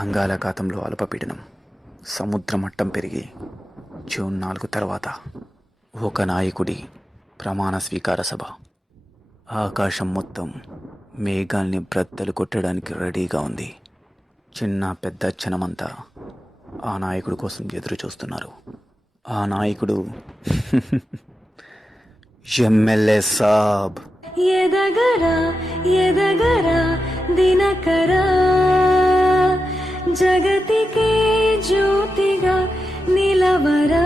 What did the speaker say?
బంగాళాఖాతంలో అల్పపీడనం, సముద్ర మట్టం పెరిగి జూన్ 4 తర్వాత ఒక నాయకుడి ప్రమాణ స్వీకార సభ. ఆకాశం మొత్తం మేఘాల్ని బ్రద్దలు కొట్టడానికి రెడీగా ఉంది. చిన్న పెద్ద జనమంతా ఆ నాయకుడి కోసం ఎదురు చూస్తున్నారు. ఆ నాయకుడు ఎమ్మెల్యే సాబ్. ఎదగరా ఎదగరా దినకరా, జగతికే జ్యోతిగా నిలవరా.